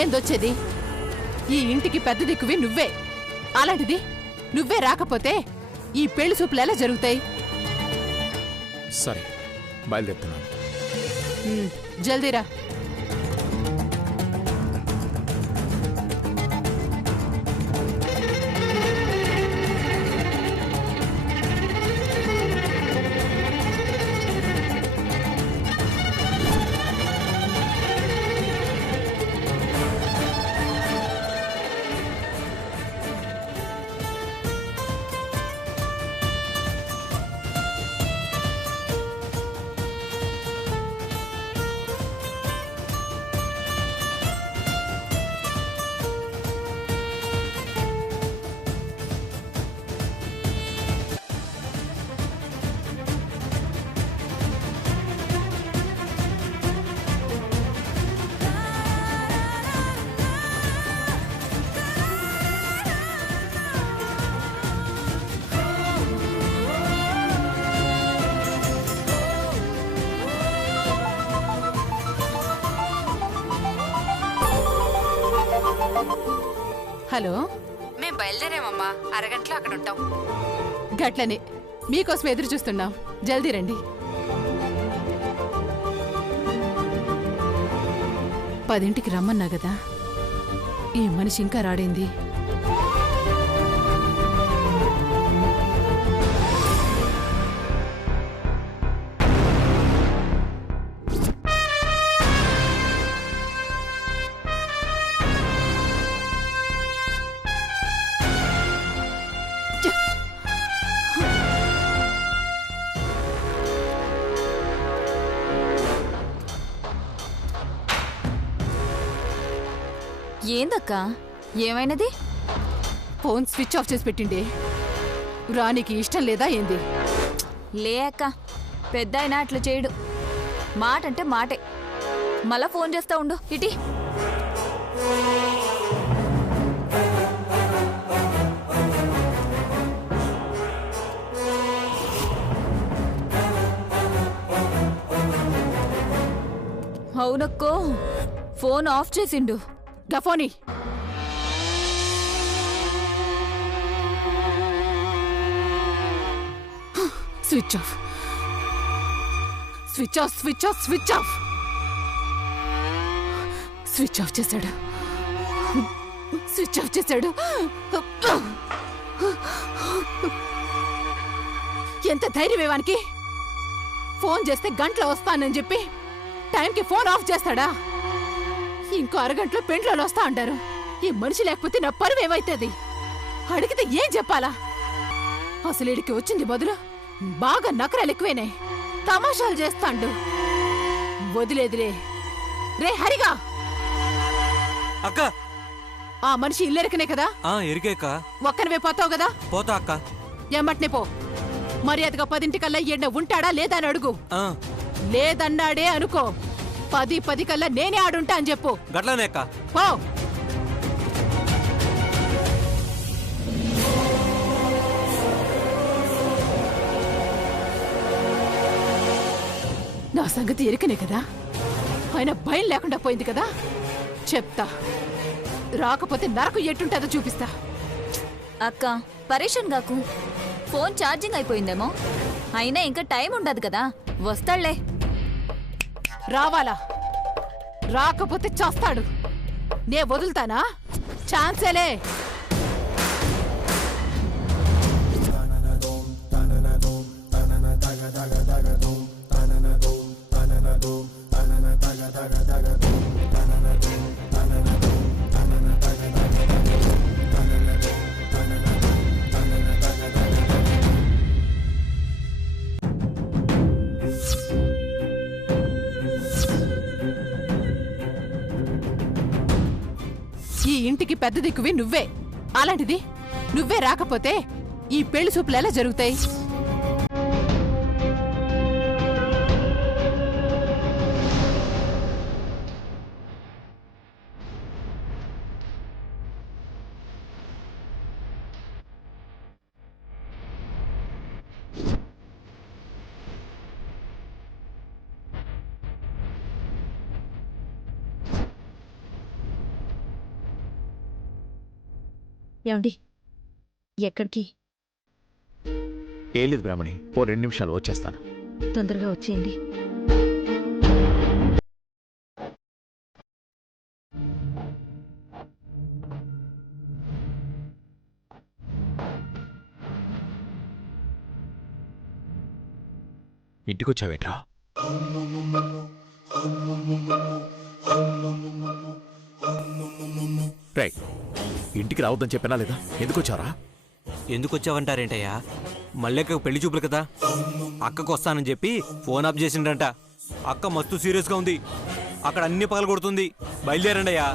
ఏందొచ్చేది? ఈ ఇంటికి పెద్ద దిక్కువి నువ్వే. అలాంటిది నువ్వే రాకపోతే ఈ పెళ్లి చూపులు ఎలా జరుగుతాయి? సరే, బయలుదేరుతున్నాను. జల్దీరా. హలో, మేం బయలుదేరామమ్మా. అరగంటలో అక్కడ ఉంటాం. గట్లనే మీకోసం ఎదురు చూస్తున్నాం. జల్దీ రండి. 10ంటికి రమ్మన్నా కదా, ఈ మనిషి ఇంకా రాడేంది? ఏందక్కా, ఏమైనది? ఫోన్ స్విచ్ ఆఫ్ చేసి పెట్టిండే. రానికి ఇష్టం లేదా ఏంది? లే అక్క, పెద్ద అయినా అట్లా చేయడు. మాట అంటే మాటే. మళ్ళా ఫోన్ చేస్తా ఉండు. ఇటీ అవునక్కో, ఫోన్ ఆఫ్ చేసిండు. గఫోని switch off, switch off, switch off, switch off, switch off చేశాడు, స్విచ్ ఆఫ్ చేశాడు. ఎంత ధైర్యం ఇవానికి? ఫోన్ చేస్తే గంటలో వస్తానని చెప్పి టైంకి ఫోన్ ఆఫ్ చేస్తాడా? ఇంకో అరగంటలో పెండ్లలో వస్తా అంటారు. ఈ మనిషి లేకపోతే నా పరువు ఏమైతుంది? అడిగితే ఏం చెప్పాలా? అసలు ఇడికి వచ్చింది బదులు బాగా నకరాలు ఎక్కువేనాయి. తమాషాలు చేస్తాండు. వదిలేదులే. రే హరిగా, అక్క, ఆ మనిషి ఇల్లెరకనే కదా? ఎరికేక. ఒక్కనివే పోతావు కదా? పోతా అక్క. ఎమ్మట్నే పో. మర్యాదగా 10ంటికల్లా ఎండ ఉంటాడా లేదా అని అడుగు. లేదన్నాడే అనుకో, 10 కల్లా నేనే ఆడుంటా అని చెప్పు. గట్లనే అక్క. పో. నా సంగతి ఎరికనే కదా? ఆయన భయం లేకుండా పోయింది కదా? చెప్తా, రాకపోతే నరకు ఎట్టుంటుందో చూపిస్తా. అక్క, పరేషాన్ గాకు. Phone charging అయిపోయిందేమో. అయినా ఇంకా టైం ఉండదు కదా, వస్తాళ్లే. రావాలా? రాకపోతే చేస్తాడు. నే వదులుతానా? ఛాన్సేలే. ఈ ఇంటికి పెద్ద దిక్కువి నువ్వే. అలాంటిది నువ్వే రాకపోతే ఈ పెళ్లి చూపులు ఎలా జరుగుతాయి? ఏమండి ఎక్కడికి? ఏం లేదు బ్రాహ్మణి, ఓ 2 నిమిషాలు వచ్చేస్తాను. తొందరగా వచ్చేయండి. ఇంటికొచ్చావేట్రా? రేయ్, ఇంటికి రావద్దని చెప్పినా లేదా? ఎందుకు వచ్చారా? ఎందుకు వచ్చావంటారేంటయ్యా? మల్లెక్క పెళ్లి చూపులు కదా, అక్కకు వస్తానని చెప్పి ఫోన్ ఆఫ్ చేసిండ్రంట. అక్క మస్తు సీరియస్గా ఉంది, అక్కడ అన్ని పగలు కొడుతుంది. బయలుదేరండి అయ్యా.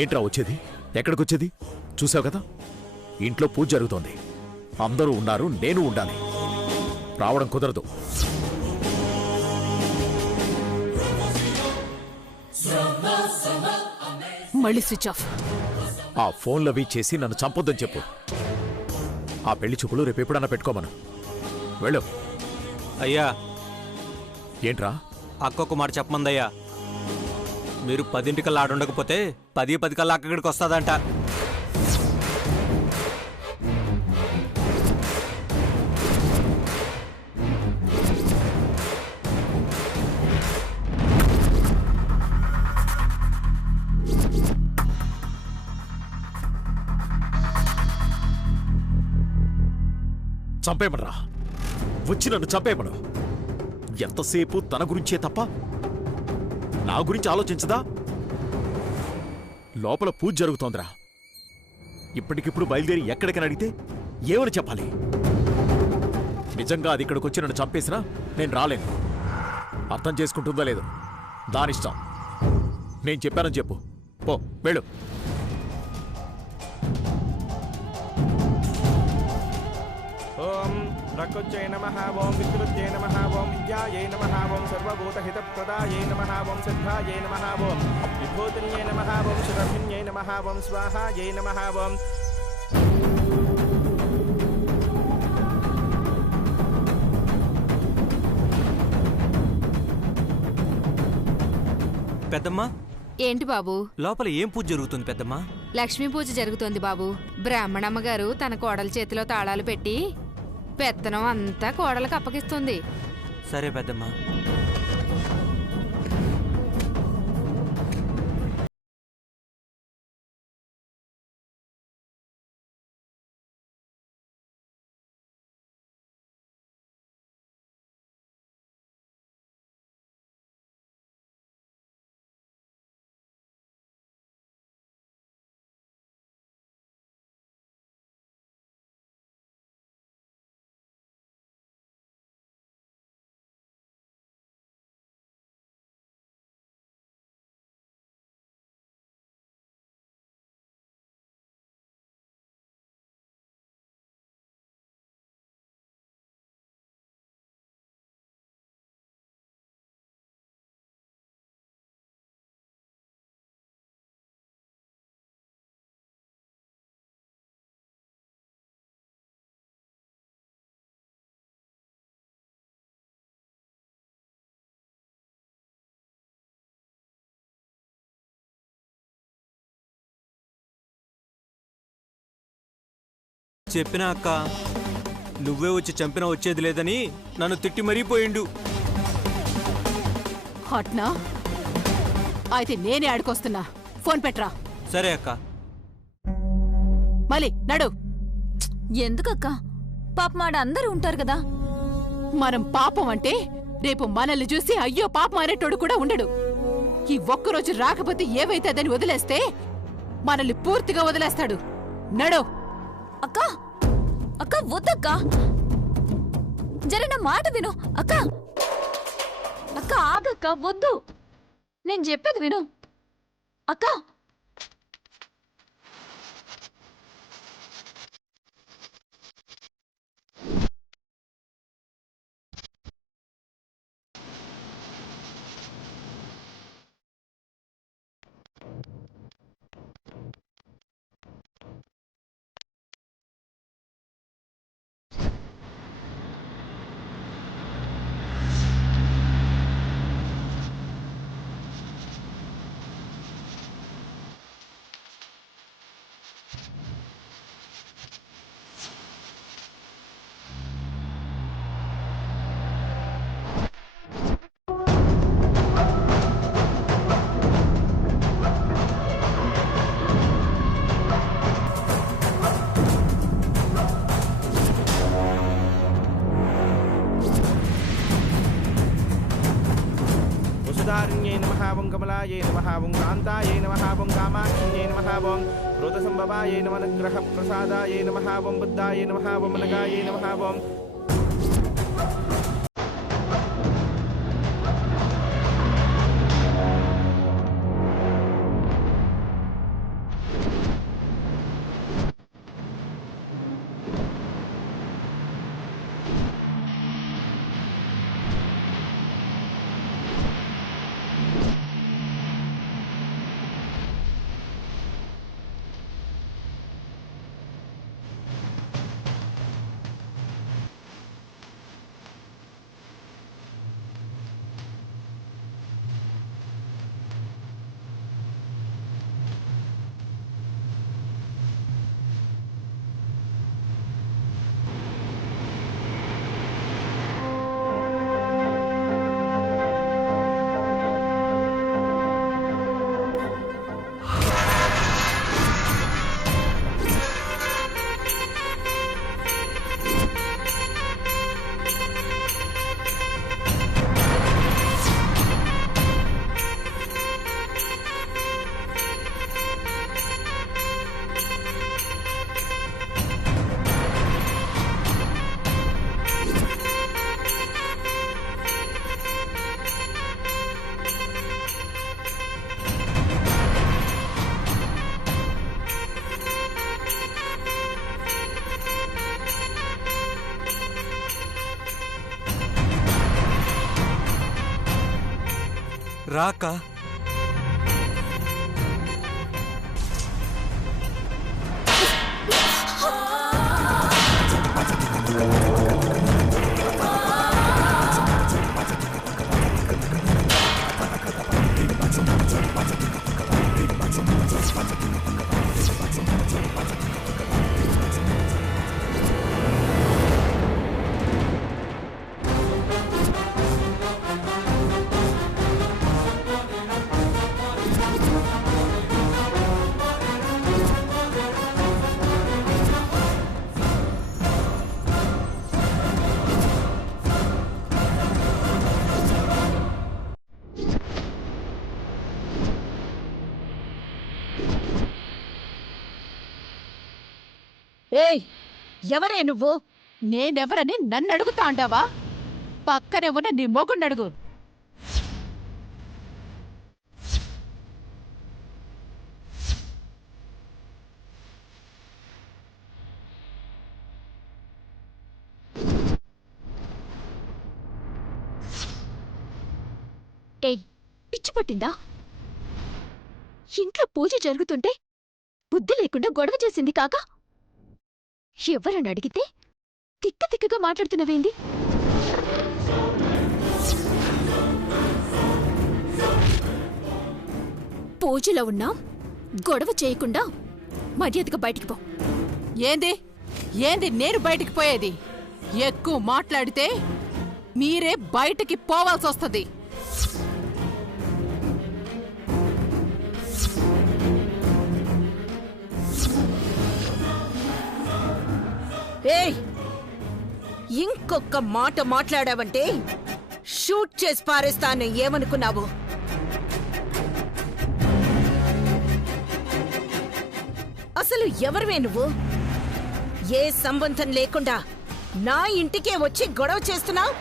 ఏంట్రా వచ్చేది? ఎక్కడికొచ్చేది? చూసావు కదా, ఇంట్లో పూజ జరుగుతోంది. అందరూ ఉన్నారు, నేను ఉండాలి. రావడం కుదరదు. మళ్ళీ స్విచ్ ఆఫ్. ఆ ఫోన్లవి చేసి నన్ను చంపొద్దని చెప్పు. ఆ పెళ్లి చూపులు రేపు ఎప్పుడన్నా పెట్టుకోమను. వెళ్ళు. అయ్యా, ఏంట్రా? అక్క ఒక మాట చెప్పమందయ్యా. మీరు 10 ఆడుండకపోతే 10 అక్కడికి వస్తుందంట. చంపేమనరా, వచ్చి నన్ను చంపేమను. ఎంతసేపు తన గురించే తప్ప నా గురించి ఆలోచించదా? లోపల పూజ జరుగుతోందిరా. ఇప్పటికిప్పుడు బయలుదేరి ఎక్కడికని అడిగితే ఏమని చెప్పాలి? నిజంగా అది ఇక్కడికి వచ్చి నన్ను చంపేసినా నేను రాలేను. అర్థం చేసుకుంటుందో లేదో దానిష్టం. నేను చెప్పానని చెప్పు. పో, వెళ్ళు. ఓం ప్రకృత్యై నమః, ఓం వికృత్యై నమః, ఓం విద్యాయై నమః, ఓం సర్వభూతహితప్రదాయై నమః, ఓం సిద్ధాయై నమః, ఓం విభూతిన్యై నమః, ఓం శురభిన్యై నమః, ఓం స్వాహాయై నమః, ఓం పెద్దమ్మా, ఏంటి బాబు? లోపల ఏం పూజ జరుగుతుంది పెద్దమ్మా? లక్ష్మీ పూజ జరుగుతోంది బాబు. బ్రాహ్మణమ్మ గారు తన కోడల చేతిలో తాళాలు పెట్టి పెత్తనం అంతా కోడలకు అప్పగిస్తుంది. సరే పెద్దమ్మా. చెప్పినా అక్క, నువ్వే వచ్చి చంపినా వచ్చేది లేదని నన్ను తిట్టి మరీపోయిండు. హట్నా? అయితే నేనే ఆడుకొస్తున్నా. Phone Petra. సరే అక్క. మళ్ళీ నడు. ఎందుకక్క? పాపమాడ అందరూ ఉంటారు కదా. మనం పాపం అంటే రేపు మనల్ని చూసి అయ్యో పాపం అనేటోడు కూడా ఉండడు. ఈ ఒక్కరోజు రాకపోతే ఏవైతుందని వదిలేస్తే మనల్ని పూర్తిగా వదిలేస్తాడు. నడు. అక్క, అక్క వద్దక్క, జర నా మాట విను. అక్క, అక్క ఆగక్క, వద్దు, నేను చెప్పేది విను అక్క. కళ్యాణాయ నమః ఓం కాంతాయ నమః ఓం కామాక్షియే నమః ఓం క్రోధసంభవాయ నమః అనుగ్రహ ప్రసాదాయ నమః ఓం బుద్ధాయ నమః ఓం నగాయ నమః ఓం రాక ఏయ్, ఎవరే నువ్వు? నేనెవరని నన్ను అడుగుతా అంటావా? పక్కనే ఉన్న నీ మొగుణ్ణి అడుగు. ఏయ్, పిచ్చి పట్టిందా? ఇంట్లో పూజ జరుగుతుంటే బుద్ధి లేకుండా గొడవ చేసింది కాక ఎవరని అడిగితే తిక్కగా మాట్లాడుతున్నవేంది? పూజలో ఉన్నా గొడవ చేయకుండా మర్యాదగా బయటికి పో. ఏంది ఏంది నేను బయటికి పోయేది? ఎక్కువ మాట్లాడితే మీరే బయటికి పోవాల్సి వస్తుంది. ఏయ్, ఇంకొక మాట మాట్లాడావంటే షూట్ చేసి పారేస్తాను. ఏమనుకున్నావు? అసలు ఎవరివే నువ్వు? ఏ సంబంధం లేకుండా నా ఇంటికే వచ్చి గొడవ చేస్తున్నావు?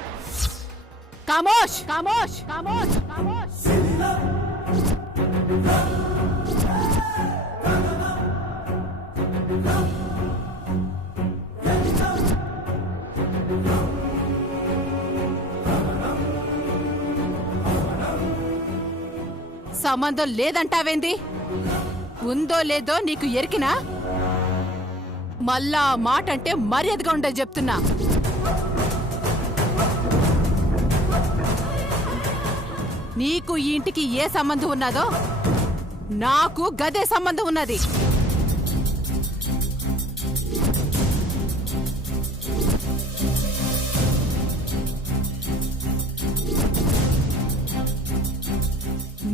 కామోష్ కామోష్ కామోష్ కామోష్. సంబంధం లేదంటావేంది? ఉందో లేదో నీకు ఎరికినా? మళ్ళా ఆ మాట అంటే మర్యాదగా ఉండదు చెప్తున్నా. నీకు ఈ ఇంటికి ఏ సంబంధం ఉన్నదో నాకు గదే సంబంధం ఉన్నది.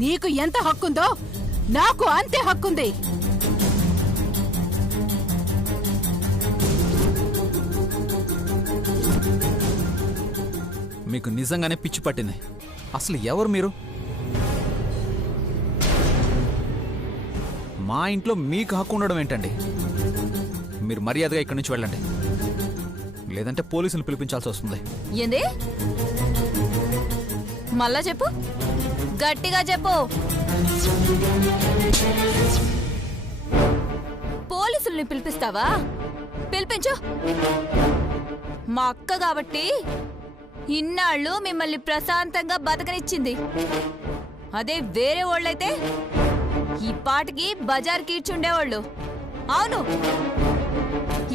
నీకు ఎంత హక్కుందో నాకు అంతే హక్కుంది. మీకు నిజంగానే పిచ్చి పట్టింది. అసలు ఎవరు మీరు? మా ఇంట్లో మీకు హక్కు ఉండడం ఏంటండి? మీరు మర్యాదగా ఇక్కడి నుంచి వెళ్ళండి, లేదంటే పోలీసులు పిలిపించాల్సి వస్తుంది. ఏంది? మళ్ళా చెప్పు, గట్టిగా చెప్పు. పోలీసుల్ని పిలిపిస్తావా? పిలిపించు. మా అక్క కాబట్టి ఇన్నాళ్ళు మిమ్మల్ని ప్రశాంతంగా బతకనిచ్చింది. అదే వేరే వాళ్ళైతే ఈ పాటికి బజార్ కీడ్చుండేవాళ్ళు. అవును,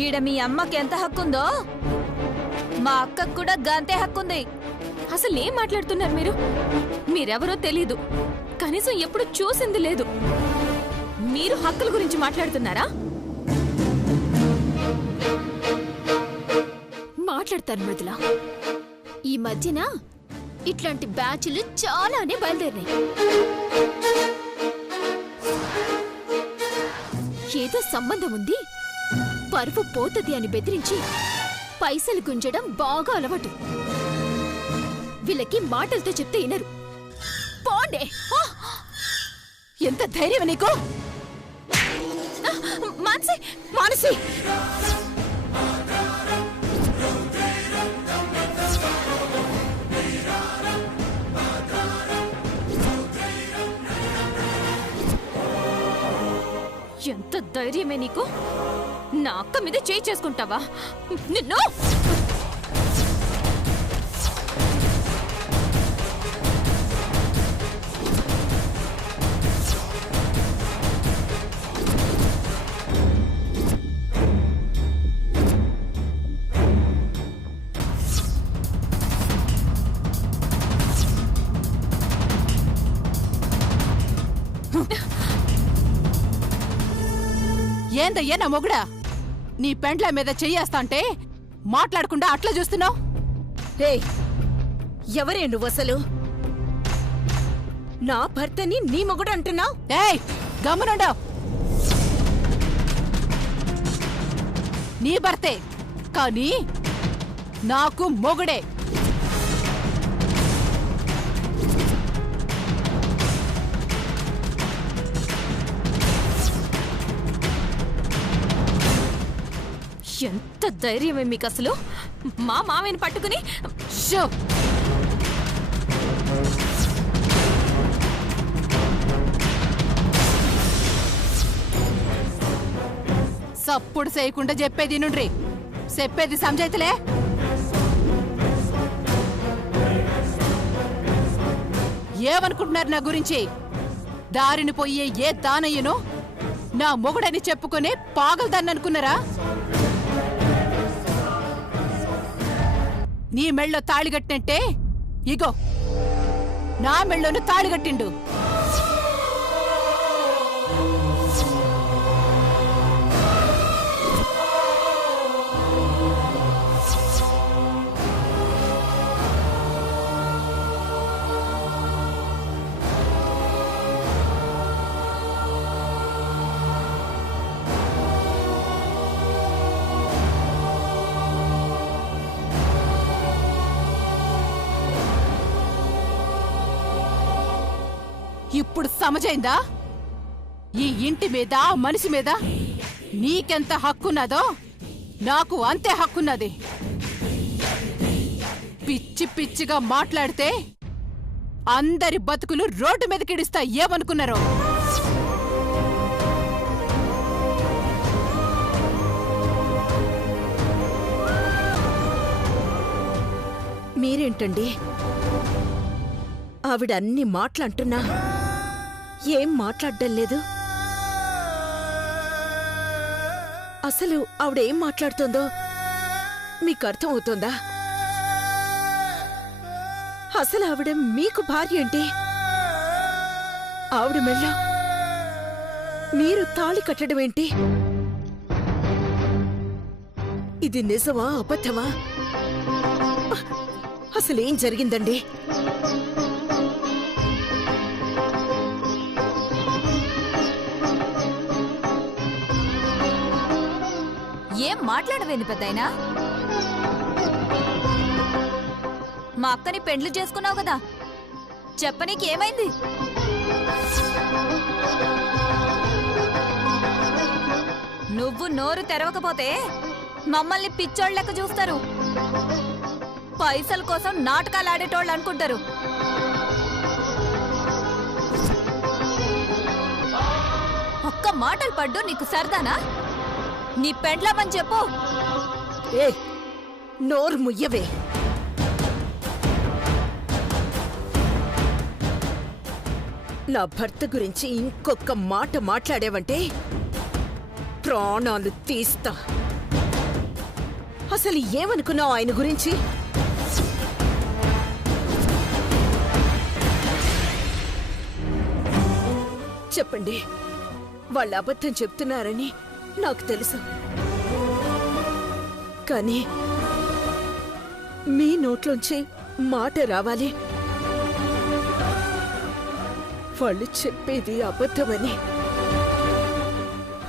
ఈడ మీ అమ్మకి ఎంత హక్కుందో మా అక్కకు కూడా గంతే హక్కుంది. అసలు ఏం మాట్లాడుతున్నారు మీరు? మీరెవరో తెలీదు, కనీసం ఎప్పుడు చూసింది లేదు. మీరు హక్కుల గురించి మాట్లాడుతున్నారా? మాట్లాడతారు మృదుల. ఈ మధ్యన ఇట్లాంటి బ్యాచ్లు చాలానే బయలుదేరినాయి. ఏదో సంబంధం ఉంది, పరువు పోతది అని బెదిరించి పైసలు గుంజడం బాగా అలవాటు. వీళ్ళకి మాటలతో చెప్తే వినరు. పోండే. ఎంత ధైర్యం నీకు? మానసి, మానసి, ఎంత ధైర్యమే నీకు? నా అక్క మీద చేయి చేసుకుంటావా? నిన్ను ఏందయ్యా నా మొగుడా? నీ పెండ్ల మీద చెయ్యేస్తా అంటే మాట్లాడకుండా అట్లా చూస్తున్నావు? ఎవరే నువ్వు అసలు? నా భర్తని నీ మొగుడు అంటున్నావు? ఏయ్, గమ్మునుండవు. నీ భర్తే కానీ నాకు మొగుడే. ఎంత ధైర్యమే మీకు అసలు? మా మామయ్యని పట్టుకుని షో! సప్పుడు చేయకుండా చెప్పేది నుండ్రి. చెప్పేది సంజైతలే. ఏమనుకుంటున్నారు నా గురించి? దారిని పోయే ఏ దానయ్యనో నా మొగుడని చెప్పుకునే పాగలదాన్ని అనుకున్నారా? నీ మెళ్ళో తాళిగట్టినట్టే ఇగో నా మెళ్ళోను తాళిగట్టిండు. ఇప్పుడు సమజైందా? ఈ ఇంటి మీద, మనిషి మీద నీకెంత హక్కున్నదో నాకు అంతే హక్కున్నది. పిచ్చి పిచ్చిగా మాట్లాడితే అందరి బతుకులు రోడ్డు మీద కిడిస్తా ఏమనుకున్నారో? మీరేంటండి ఆవిడ అన్ని మాటలంటున్నా ఏం మాట్లాడడం లేదు? అసలు ఆవిడేం మాట్లాడుతోందో మీకు అర్థం అవుతోందా? అసలు ఆవిడ మీకు భార్య ఏంటి? ఆవిడ మెళ్ళ మీరు తాళి కట్టడం ఏంటి? ఇది నిజమా అబద్ధమా? అసలేం జరిగిందండి? ఏం మాట్లాడవేంది పెద్దాయనా? మా అక్కని పెండ్లు చేసుకున్నావు కదా, చెప్పనీకి ఏమైంది? నువ్వు నోరు తెరవకపోతే మమ్మల్ని పిచ్చోళ్ళ లెక్క చూస్తారు. పైసల కోసం నాటకాలు ఆడేటోళ్ళు అనుకుంటారు. ఒక్క మాటలు పడ్డు నీకు సరదానా? నీ పెండ్లామని చెప్పు. ఏ నోరు ముయ్యవే. నా భర్త గురించి ఇంకొక మాట మాట్లాడేవంటే ప్రాణాలు తీస్తా. అసలు ఏమనుకున్నావు ఆయన గురించి? చెప్పండి. వాళ్ళు అబద్ధం చెప్తున్నారని నాకు తెలుసు. కానీ మీ నోట్లోంచి మాట రావాలి. వాళ్ళు చెప్పేది అబద్ధమని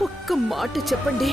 ఒక్క మాట చెప్పండి.